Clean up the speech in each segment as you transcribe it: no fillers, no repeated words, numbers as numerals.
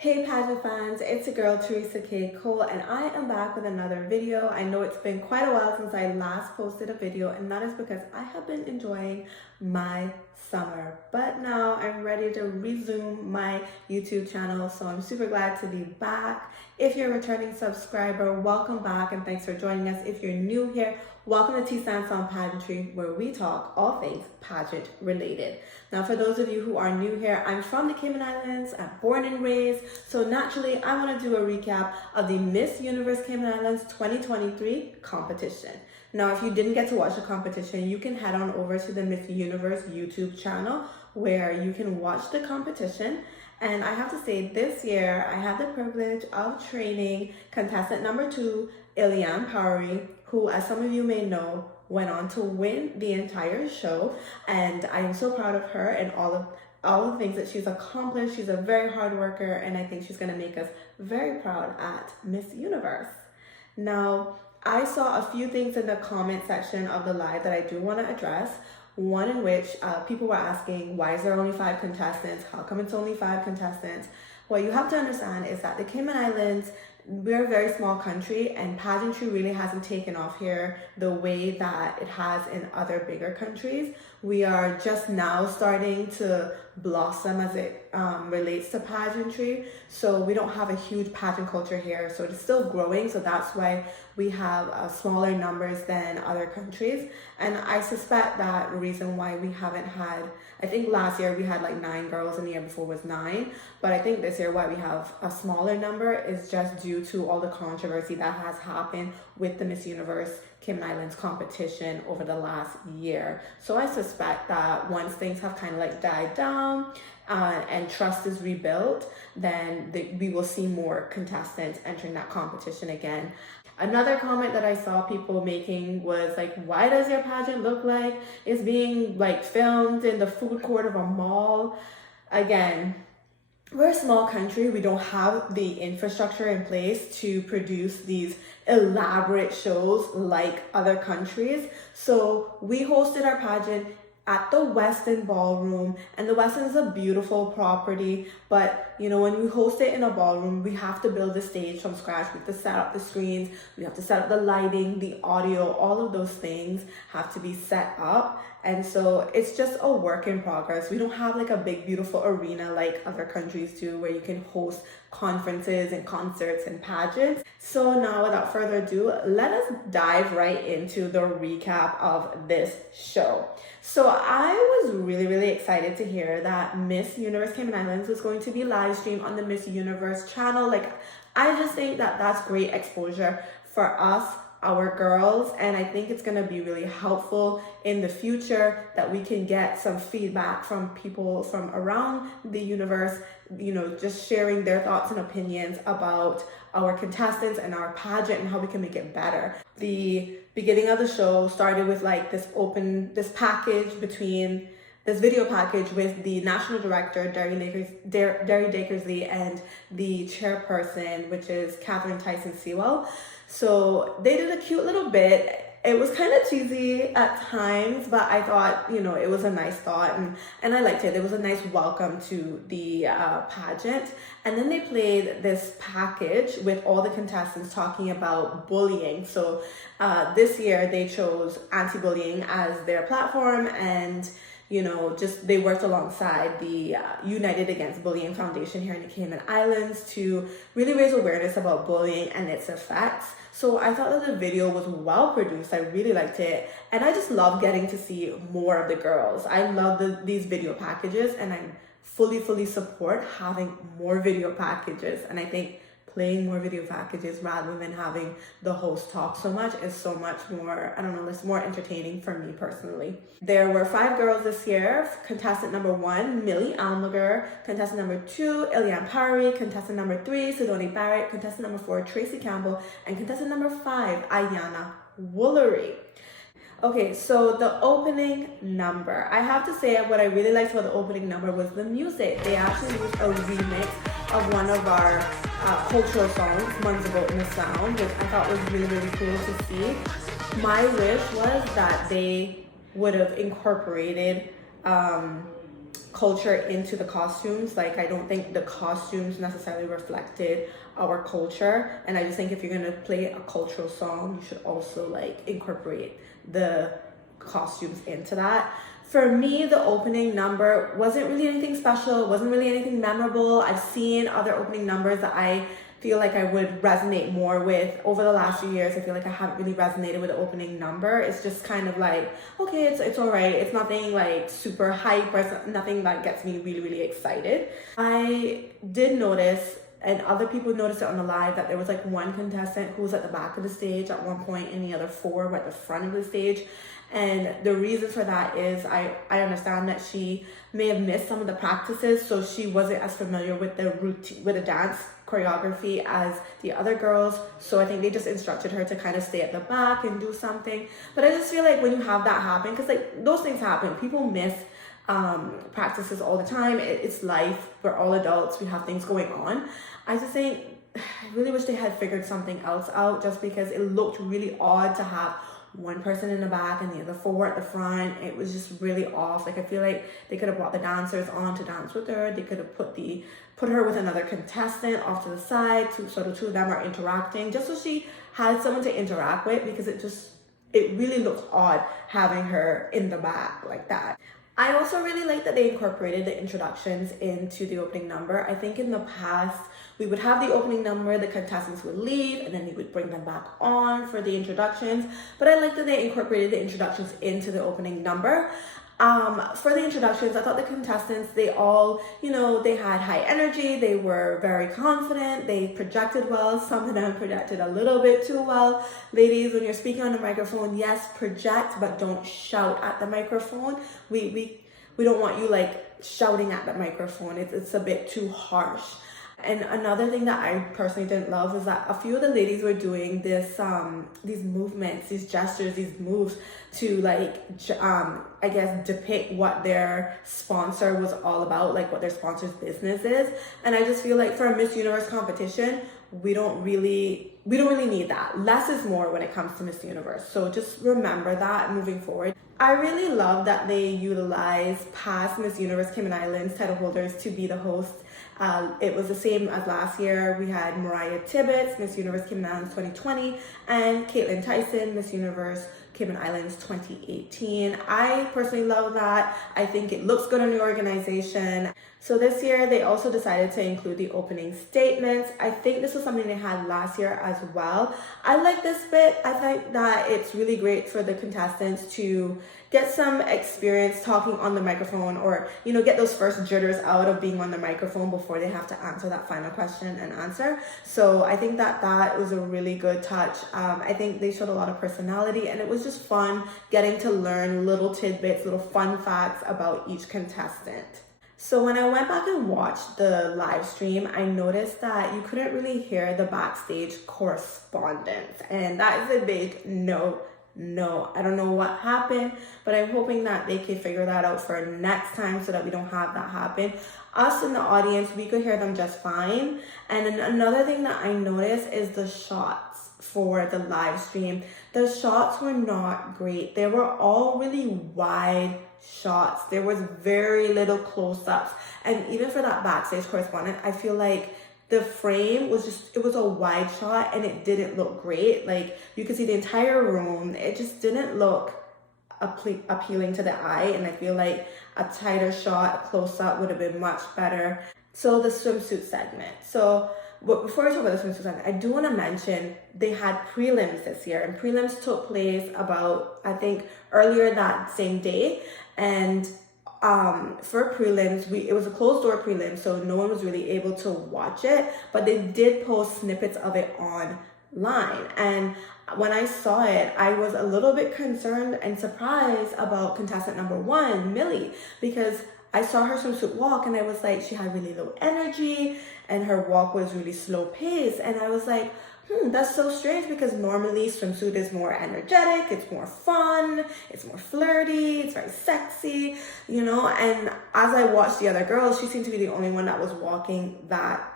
Hey pageant fans, it's your girl Theresa K and I am back with another video. I know it's been quite a while since I last posted a video, and that is because I have been enjoying my summer. But now I'm ready to resume my YouTube channel, so I'm super glad to be back. If you're a returning subscriber, welcome back and thanks for joining us. If you're new here, welcome to Tea Stands on Pageantry, where we talk all things pageant related. Now, for those of you who are new here, I'm from the Cayman Islands. I'm born and raised, so naturally I want to do a recap of the Miss Universe Cayman Islands 2023 competition. Now, if you didn't get to watch the competition, you can head on over to the Miss Universe YouTube channel where you can watch the competition. And I have to say, this year I had the privilege of training contestant number 2, Ileann Powery, who, as some of you may know, went on to win the entire show. And I am so proud of her and all the things that she's accomplished. She's a very hard worker, and I think she's going to make us very proud at Miss Universe. Now, I saw a few things in the comment section of the live that I do want to address. One in which people were asking, why is there only 5 contestants? How come it's only 5 contestants? What you have to understand is that the Cayman Islands, we're a very small country, and pageantry really hasn't taken off here the way that it has in other bigger countries. We are just now starting to blossom as it relates to pageantry. So we don't have a huge pageant culture here. So it's still growing. So that's why we have smaller numbers than other countries. And I suspect that the reason why we haven't had, I think last year we had like 9 girls and the year before was 9. But I think this year why we have a smaller number is just due to all the controversy that has happened with the Miss Universe Cayman Islands competition over the last year. So I suspect that once things have kind of like died down and trust is rebuilt, then we will see more contestants entering that competition again. Another comment that I saw people making was like, why does your pageant look like it's being like filmed in the food court of a mall? Again, we're a small country. We don't have the infrastructure in place to produce these elaborate shows like other countries. So we hosted our pageant at the Westin Ballroom, and the Westin is a beautiful property, but you know, when we host it in a ballroom, we have to build the stage from scratch. We have to set up the screens, we have to set up the lighting, the audio, all of those things have to be set up. And so it's just a work in progress. We don't have like a big, beautiful arena like other countries do where you can host conferences and concerts and pageants. So now, without further ado, let us dive right into the recap of this show. So I was really excited to hear that Miss Universe Cayman Islands was going to be live streamed on the Miss Universe channel. Like, I just think that that's great exposure for us, our girls, and I think it's going to be really helpful in the future that we can get some feedback from people from around the universe, you know, just sharing their thoughts and opinions about our contestants and our pageant and how we can make it better. The beginning of the show started with like this video package with the national director, Derry Dakersley, and the chairperson, which is Catherine Tyson Sewell. So they did a cute little bit. It was kind of cheesy at times, but I thought, you know, it was a nice thought, and I liked it. It was a nice welcome to the pageant. And then they played this package with all the contestants talking about bullying. So this year they chose anti-bullying as their platform, and you know, just they worked alongside the United Against Bullying Foundation here in the Cayman Islands to really raise awareness about bullying and its effects. So I thought that the video was well produced. I really liked it. And I just love getting to see more of the girls. I love these video packages, and I fully support having more video packages. And I think playing more video packages rather than having the host talk so much is so much more, I don't know, it's more entertaining for me personally. There were 5 girls this year. Contestant number 1, Millie Almager. Contestant number 2, Ileann Powery. Contestant number 3, Sidoni Barrett. Contestant number 4, Tracy Campbell. And contestant number 5, Ileann Powery. Okay, so the opening number. I have to say what I really liked about the opening number was the music. They actually used a remix of one of our cultural songs, Man's Boat in the Sound, which I thought was really cool to see. My wish was that they would have incorporated culture into the costumes. Like, I don't think the costumes necessarily reflected our culture, and I just think if you're gonna play a cultural song, you should also like incorporate the costumes into that. For me, the opening number wasn't really anything special, wasn't really anything memorable. I've seen other opening numbers that I feel like I would resonate more with. Over the last few years, I feel like I haven't really resonated with the opening number. It's just kind of like, okay, it's all right. It's nothing like super hype, or it's nothing that gets me really, really excited. I did notice, and other people noticed it on the live, that there was like one contestant who was at the back of the stage at one point, and the other four were at the front of the stage. And the reason for that is I understand that she may have missed some of the practices, so she wasn't as familiar with the routine, with the dance choreography as the other girls. So I think they just instructed her to kind of stay at the back and do something. But I just feel like when you have that happen, because like those things happen, people miss practices all the time. It's life. We're all adults. We have things going on. I just think I really wish they had figured something else out, just because it looked really odd to have one person in the back and the other four at the front. It was just really off. Like, I feel like they could have brought the dancers on to dance with her. They could have put her with another contestant off to the side, so the two of them are interacting, just so she had someone to interact with, because it really looks odd having her in the back like that. I also really like that they incorporated the introductions into the opening number. I think in the past, we would have the opening number, the contestants would leave, and then they would bring them back on for the introductions. But I like that they incorporated the introductions into the opening number. For the introductions, I thought the contestants, they all, they had high energy, they were very confident, they projected well. Some of them projected a little bit too well. Ladies, when you're speaking on the microphone, yes, project, but don't shout at the microphone. We don't want you like shouting at the microphone. It's a bit too harsh. And another thing that I personally didn't love was that a few of the ladies were doing these movements, these gestures, these moves to I guess depict what their sponsor was all about, like what their sponsor's business is. And I just feel like for a Miss Universe competition, we don't really need that. Less is more when it comes to Miss Universe. So just remember that moving forward. I really love that they utilize past Miss Universe Cayman Islands title holders to be the host. It was the same as last year. We had Mariah Tibbetts, Miss Universe Cayman Islands 2020, and Caitlin Tyson, Miss Universe Cayman Islands 2018. I personally love that. I think it looks good on the organization. So this year, they also decided to include the opening statements. I think this was something they had last year as well. I like this bit. I think that it's really great for the contestants to get some experience talking on the microphone, or, get those first jitters out of being on the microphone before they have to answer that final question and answer. So I think that was a really good touch. I think they showed a lot of personality, and it was just fun getting to learn little tidbits, little fun facts about each contestant. So when I went back and watched the live stream, I noticed that you couldn't really hear the backstage correspondence, and that is a big no. I don't know what happened, but I'm hoping that they can figure that out for next time so that we don't have that happen. Us in the audience, we could hear them just fine. And then another thing that I noticed is the shots for the live stream. The shots were not great. They were all really wide shots. There was very little close-ups. And even for that backstage correspondent, I feel like the frame was it was a wide shot, and it didn't look great. Like, you could see the entire room. It just didn't look appealing to the eye, and I feel like a tighter shot, a close-up would have been much better. So the swimsuit segment. But before I talk about the swimsuit segment, I do want to mention they had prelims this year, and prelims took place about, I think, earlier that same day. And for prelims, it was a closed door prelim, so no one was really able to watch it, but they did post snippets of it online. And when I saw it, I was a little bit concerned and surprised about contestant number 1, Millie, because I saw her swimsuit walk, and I was like, she had really low energy, and her walk was really slow paced, and I was like, that's so strange, because normally swimsuit is more energetic, it's more fun, it's more flirty, it's very sexy, and as I watched the other girls, she seemed to be the only one that was walking that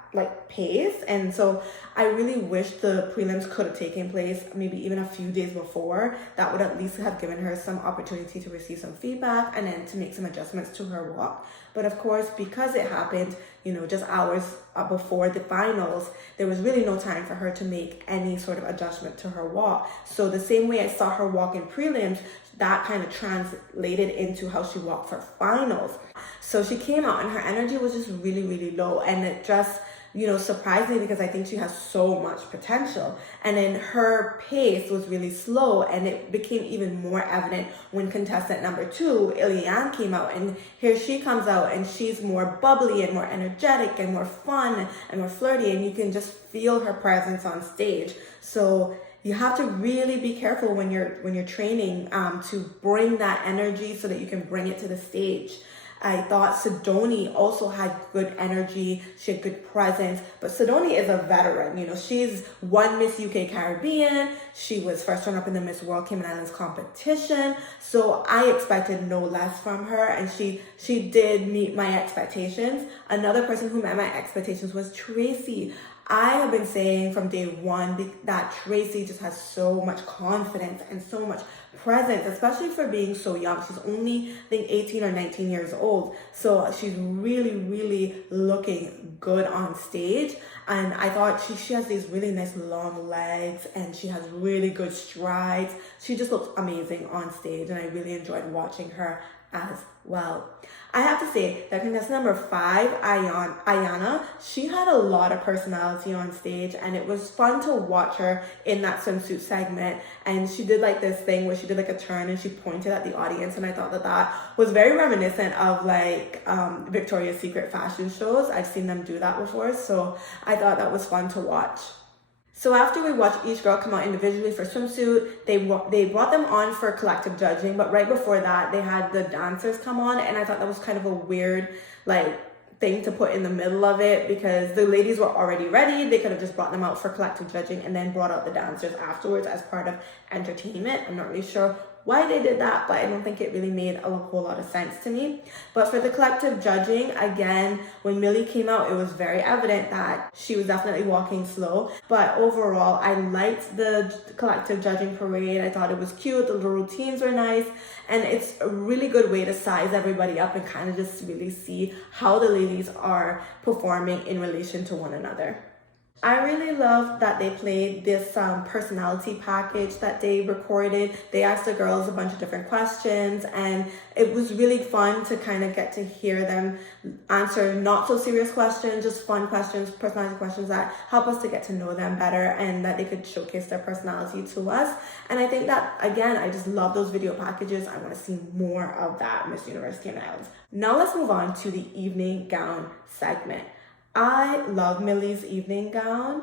pace. And so I really wish the prelims could have taken place maybe even a few days before. That would at least have given her some opportunity to receive some feedback and then to make some adjustments to her walk. But of course, because it happened, just hours before the finals, there was really no time for her to make any sort of adjustment to her walk. So the same way I saw her walk in prelims, that kind of translated into how she walked for finals. So she came out and her energy was just really, really low. And it just, surprised me because I think she has so much potential. And then her pace was really slow, and it became even more evident when contestant number 2, Ileann, came out. And here she comes out and she's more bubbly and more energetic and more fun and more flirty, and you can just feel her presence on stage. So you have to really be careful when you're training to bring that energy so that you can bring it to the stage. I thought Sidoni also had good energy. She had good presence. But Sidoni is a veteran. She's won Miss UK Caribbean. She was first runner-up in the Miss World Cayman Islands competition. So I expected no less from her. And she did meet my expectations. Another person who met my expectations was Tracy. I have been saying from day one that Tracy just has so much confidence and so much presence, especially for being so young. She's only, I think, 18 or 19 years old. So she's really, really looking good on stage. And I thought she has these really nice long legs and she has really good strides. She just looks amazing on stage, and I really enjoyed watching her as well. I have to say that contestant number 5, Ayana, she had a lot of personality on stage, and it was fun to watch her in that swimsuit segment. And she did like this thing where she did like a turn and she pointed at the audience, and I thought that was very reminiscent of like Victoria's Secret fashion shows. I've seen them do that before, so I thought that was fun to watch. So after we watched each girl come out individually for swimsuit, they brought them on for collective judging. But right before that, they had the dancers come on, and I thought that was kind of a weird thing to put in the middle of it, because the ladies were already ready. They could have just brought them out for collective judging and then brought out the dancers afterwards as part of entertainment. I'm not really sure why they did that, but I don't think it really made a whole lot of sense to me. But for the collective judging, again, when Millie came out, it was very evident that she was definitely walking slow. But overall, I liked the collective judging parade. I thought it was cute. The little routines were nice. And it's a really good way to size everybody up and kind of just really see how the ladies are performing in relation to one another. I really loved that they played this personality package that they recorded. They asked the girls a bunch of different questions, and it was really fun to kind of get to hear them answer not so serious questions, just fun questions, personality questions that help us to get to know them better, and that they could showcase their personality to us. And I think that, again, I just love those video packages. I want to see more of that Miss Universe Cayman Islands. Now let's move on to the evening gown segment. I love Millie's evening gown.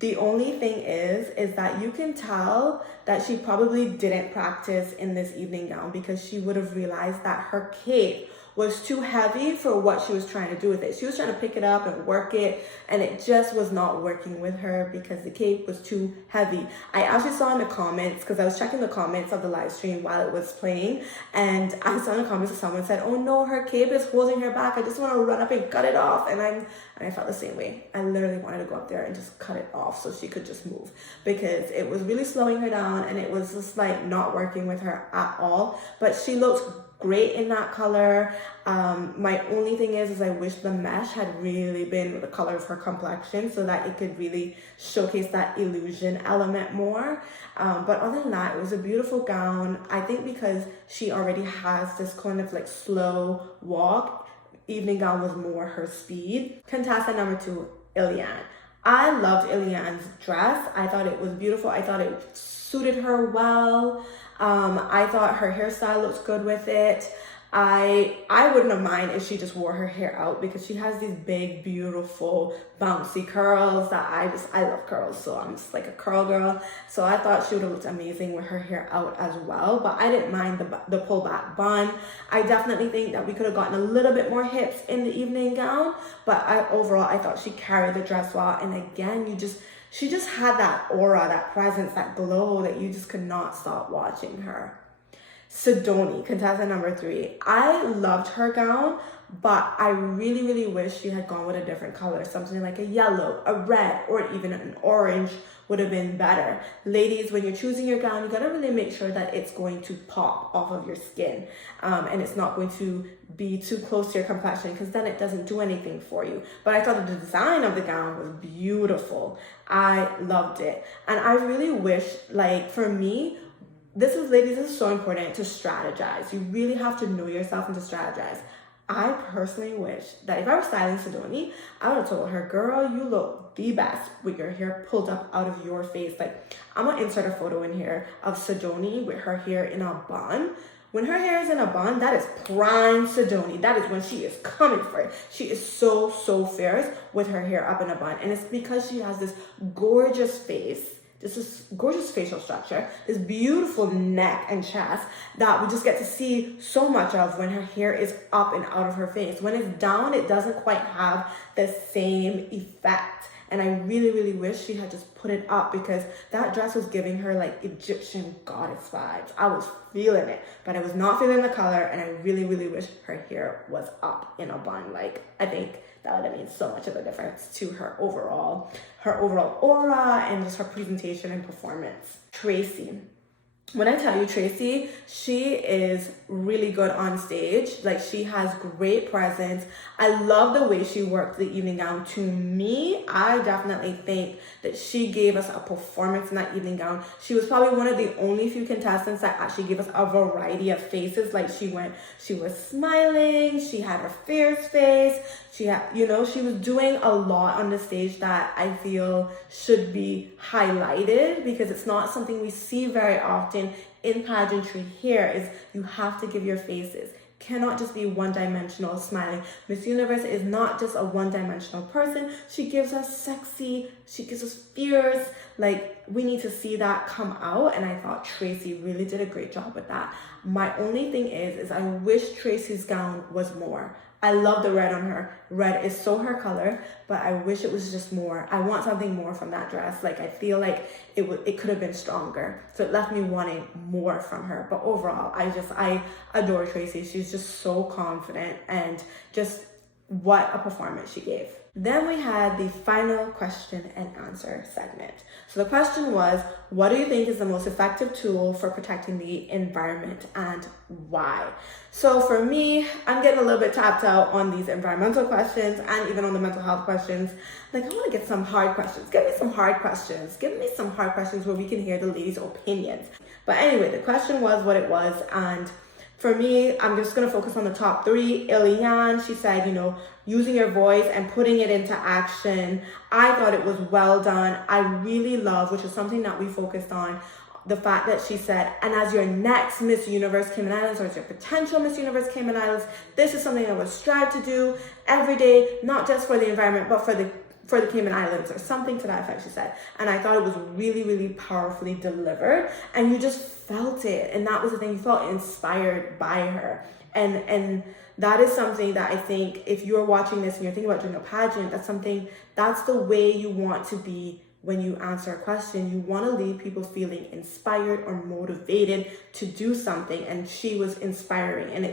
The only thing is that you can tell that she probably didn't practice in this evening gown, because she would have realized that her cape was too heavy for what she was trying to do with it. She was trying to pick it up and work it, and it just was not working with her because the cape was too heavy. I actually saw in the comments, because I was checking the comments of the live stream while it was playing, and I saw in the comments that someone said, "Oh no, her cape is holding her back. I just want to run up and cut it off." And I felt the same way. I literally wanted to go up there and just cut it off so she could just move, because it was really slowing her down and it was just like not working with her at all. But she looked great in that color. My only thing is I wish the mesh had really been the color of her complexion so that it could really showcase that illusion element more. But other than that, it was a beautiful gown. I think because she already has this kind of like slow walk, evening gown was more her speed. Contestant number 2, Ileann. I loved Ileann's dress. I thought it was beautiful. I thought it suited her well. I thought her hairstyle looks good with it. I wouldn't have minded if she just wore her hair out, because she has these big, beautiful, bouncy curls that I love curls, so I'm just like a curl girl. So I thought she would have looked amazing with her hair out as well, but I didn't mind the pullback bun. I definitely think that we could have gotten a little bit more hips in the evening gown, but overall, I thought she carried the dress well. And again, she just had that aura, that presence, that glow that you just could not stop watching her. Sidoni, contestant number 3. I loved her gown, but I really, really wish she had gone with a different color, something like a yellow, a red, or even an orange would have been better. Ladies, when you're choosing your gown, you gotta really make sure that it's going to pop off of your skin, and it's not going to be too close to your complexion, because then it doesn't do anything for you. But I thought the design of the gown was beautiful. I loved it. And I really wish, like, for me, ladies, this is so important to strategize. You really have to know yourself and to strategize. I personally wish that if I were styling Sidoni, I would have told her, girl, you look the best with your hair pulled up out of your face. Like, I'm gonna insert a photo in here of Sidoni with her hair in a bun. When her hair is in a bun, that is prime Sidoni. That is when she is coming for it. She is so, so fierce with her hair up in a bun. And it's because she has this gorgeous face, this gorgeous facial structure, this beautiful neck and chest that we just get to see so much of when her hair is up and out of her face. When it's down, it doesn't quite have the same effect. And I really, really wish she had just put it up, because that dress was giving her like Egyptian goddess vibes. I was feeling it, but I was not feeling the color, and I really, really wish her hair was up in a bun. Like, I think that would have made so much of a difference to her overall aura and just her presentation and performance. Tracy. When I tell you Tracy, she is really good on stage. Like, she has great presence. I love the way she worked the evening gown. To me, I definitely think that she gave us a performance in that evening gown. She was probably one of the only few contestants that actually gave us a variety of faces. Like, she was smiling, she had her fierce face, she had, she was doing a lot on the stage that I feel should be highlighted, because it's not something we see very often in pageantry. Here is, you have to give your faces. Cannot just be one-dimensional smiling. Miss Universe is not just a one-dimensional person. She gives us sexy, she gives us fierce. Like, we need to see that come out, and I thought Tracy really did a great job with that. My only thing is I wish Tracy's gown was more. I love the red on her. Red is so her color, but I wish it was just more. I want something more from that dress. Like, I feel like it could have been stronger. So it left me wanting more from her. But overall, I adore Tracy. She's just so confident, and just what a performance she gave. Then we had the final question and answer segment. So the question was, what do you think is the most effective tool for protecting the environment, and why? So for me, I'm getting a little bit tapped out on these environmental questions and even on the mental health questions. Like, I want to get some hard questions. Give me some hard questions. Give me some hard questions where we can hear the ladies' opinions. But anyway, the question was what it was, and for me, I'm just going to focus on the top three. Ileann, she said, using your voice and putting it into action. I thought it was well done. I really love, which is something that we focused on, the fact that she said, and as your next Miss Universe Cayman Islands, or as your potential Miss Universe Cayman Islands, this is something I would strive to do every day, not just for the environment, but for the Cayman Islands, or something to that effect, she said. And I thought it was really, really powerfully delivered, and you just felt it. And that was the thing, you felt inspired by her. And that is something that I think, if you're watching this and you're thinking about doing a pageant, that's the way you want to be when you answer a question. You want to leave people feeling inspired or motivated to do something. And she was inspiring, and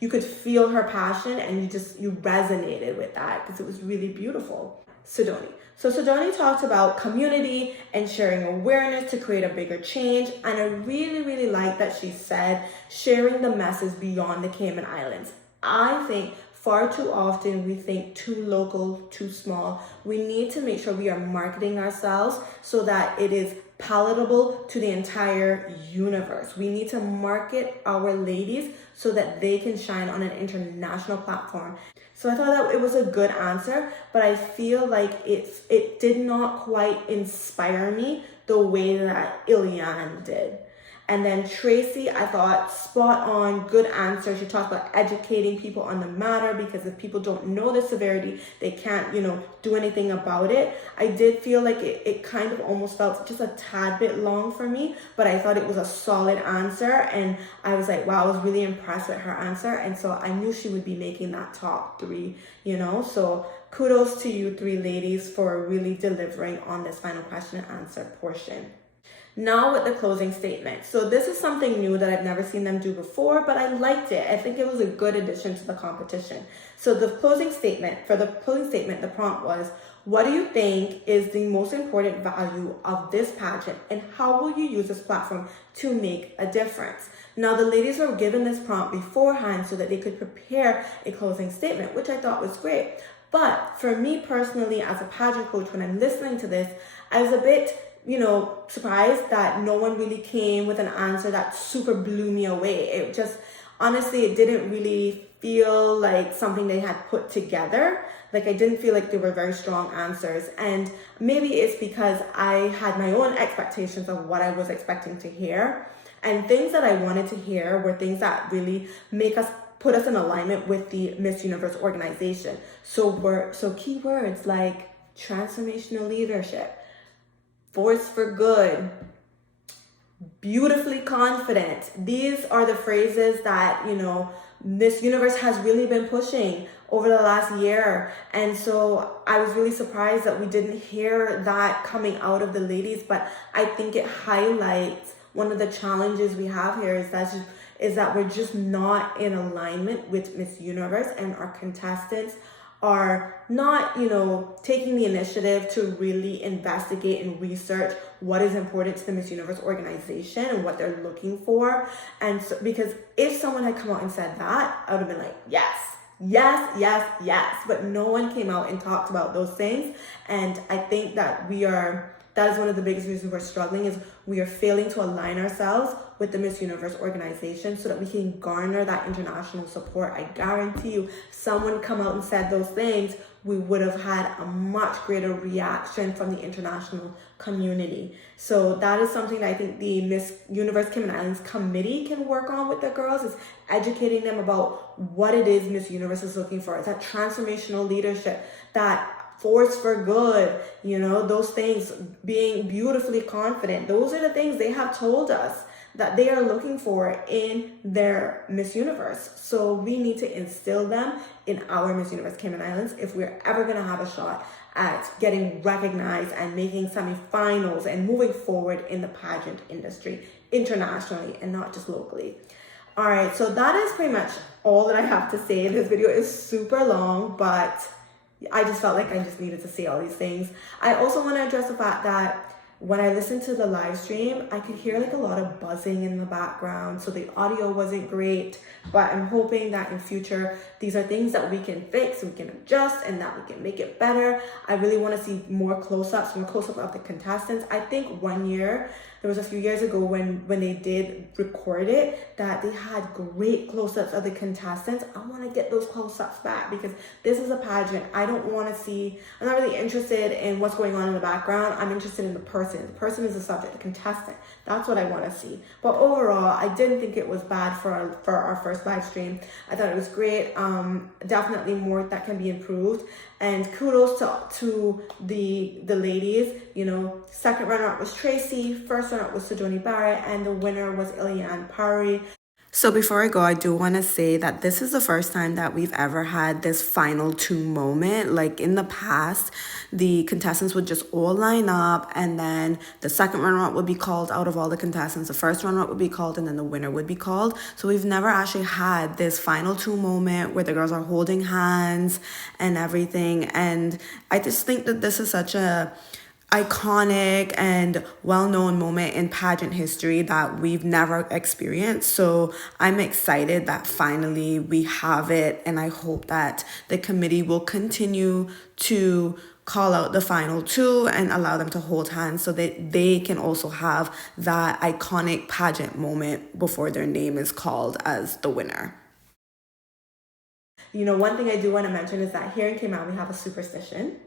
you could feel her passion, and you resonated with that, because it was really beautiful. Sidoni. So Sidoni talked about community and sharing awareness to create a bigger change. And I really, really like that she said sharing the message beyond the Cayman Islands. I think far too often we think too local, too small. We need to make sure we are marketing ourselves so that it is palatable to the entire universe. We need to market our ladies so that they can shine on an international platform. So I thought that it was a good answer, but I feel like it did not quite inspire me the way that Ileann did. And then Tracy, I thought spot on, good answer. She talked about educating people on the matter, because if people don't know the severity, they can't, do anything about it. I did feel like it kind of almost felt just a tad bit long for me, but I thought it was a solid answer. And I was like, wow, I was really impressed with her answer. And so I knew she would be making that top three, So kudos to you three ladies for really delivering on this final question and answer portion. Now with the closing statement. So this is something new that I've never seen them do before, but I liked it. I think it was a good addition to the competition. So the closing statement, the prompt was, what do you think is the most important value of this pageant, and how will you use this platform to make a difference? Now the ladies were given this prompt beforehand so that they could prepare a closing statement, which I thought was great. But for me personally, as a pageant coach, when I'm listening to this, I was a bit surprised that no one really came with an answer that super blew me away. It just, honestly, it didn't really feel like something they had put together. Like, I didn't feel like they were very strong answers. And maybe it's because I had my own expectations of what I was expecting to hear. And things that I wanted to hear were things that really put us in alignment with the Miss Universe organization. So keywords like transformational leadership, force for good, beautifully confident. These are the phrases that, Miss Universe has really been pushing over the last year. And so I was really surprised that we didn't hear that coming out of the ladies, but I think it highlights one of the challenges we have here is that we're just not in alignment with Miss Universe, and our contestants are not, taking the initiative to really investigate and research what is important to the Miss Universe organization and what they're looking for. And so, because if someone had come out and said that, I would have been like, yes. But no one came out and talked about those things. And I think that that is one of the biggest reasons we're struggling, is we are failing to align ourselves with the Miss Universe organization so that we can garner that international support. I guarantee you, someone come out and said those things, we would have had a much greater reaction from the international community. So that is something that I think the Miss Universe Cayman Islands committee can work on with the girls, is educating them about what it is Miss Universe is looking for. It's that transformational leadership, that force for good, those things, being beautifully confident. Those are the things they have told us that they are looking for in their Miss Universe. So we need to instill them in our Miss Universe Cayman Islands if we're ever going to have a shot at getting recognized and making semifinals and moving forward in the pageant industry internationally and not just locally. All right, so that is pretty much all that I have to say. This video is super long, but I just felt like I just needed to say all these things. I also want to address the fact that when I listened to the live stream, I could hear a lot of buzzing in the background. So the audio wasn't great, but I'm hoping that in future, these are things that we can fix, we can adjust, and that we can make it better. I really want to see more close-ups of the contestants. I think one year, there was a few years ago when they did record it, that they had great close-ups of the contestants. I want to get those close-ups back, because this is a pageant. I'm not really interested in what's going on in the background. I'm interested in the person. The person is the subject, the contestant. That's what I want to see. But overall, I didn't think it was bad for our first live stream. I thought it was great. Definitely more that can be improved. And kudos to the ladies. Second runner-up was Tracy, first runner-up was Sojoni Barrett, and the winner was Ileann Powery. So before I go, I do want to say that this is the first time that we've ever had this final two moment. Like in the past, the contestants would just all line up, and then the second runner-up would be called out of all the contestants. The first runner-up would be called, and then the winner would be called. So we've never actually had this final two moment where the girls are holding hands and everything. And I just think that this is such a iconic and well-known moment in pageant history that we've never experienced. So I'm excited that finally we have it, and I hope that the committee will continue to call out the final two and allow them to hold hands so that they can also have that iconic pageant moment before their name is called as the winner. One thing I do want to mention is that here in Cayman we have a superstition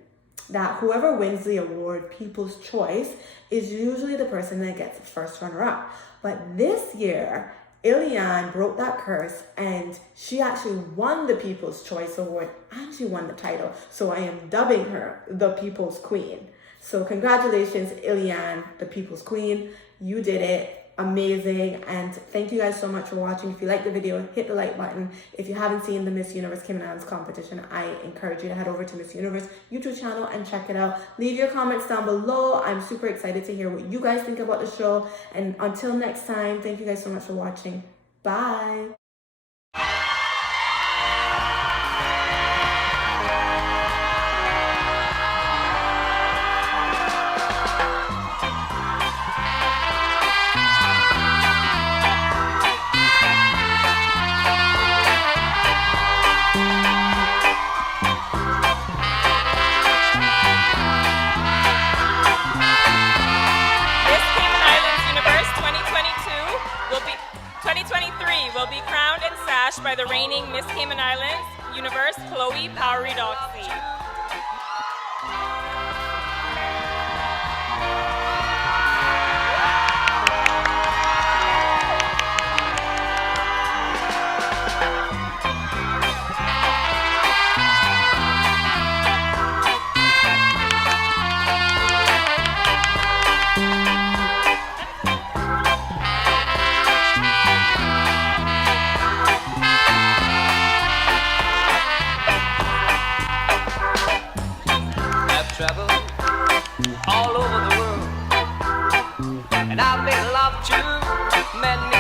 that whoever wins the award, People's Choice, is usually the person that gets the first runner-up. But this year, Ileann broke that curse, and she actually won the People's Choice Award, and she won the title. So I am dubbing her the People's Queen. So congratulations, Ileann, the People's Queen. You did it. amazing. And thank you guys so much for watching. If you like the video, hit the like button. If you haven't seen the Miss Universe Cayman Islands competition, I encourage you to head over to Miss Universe YouTube channel and check it out. Leave your comments down below. I'm super excited to hear what you guys think about the show. And until next time, thank you guys so much for watching. Bye. Will be crowned and sashed by the reigning Miss Cayman Islands Universe, Ileann Powery. Travel all over the world, and I've made love to many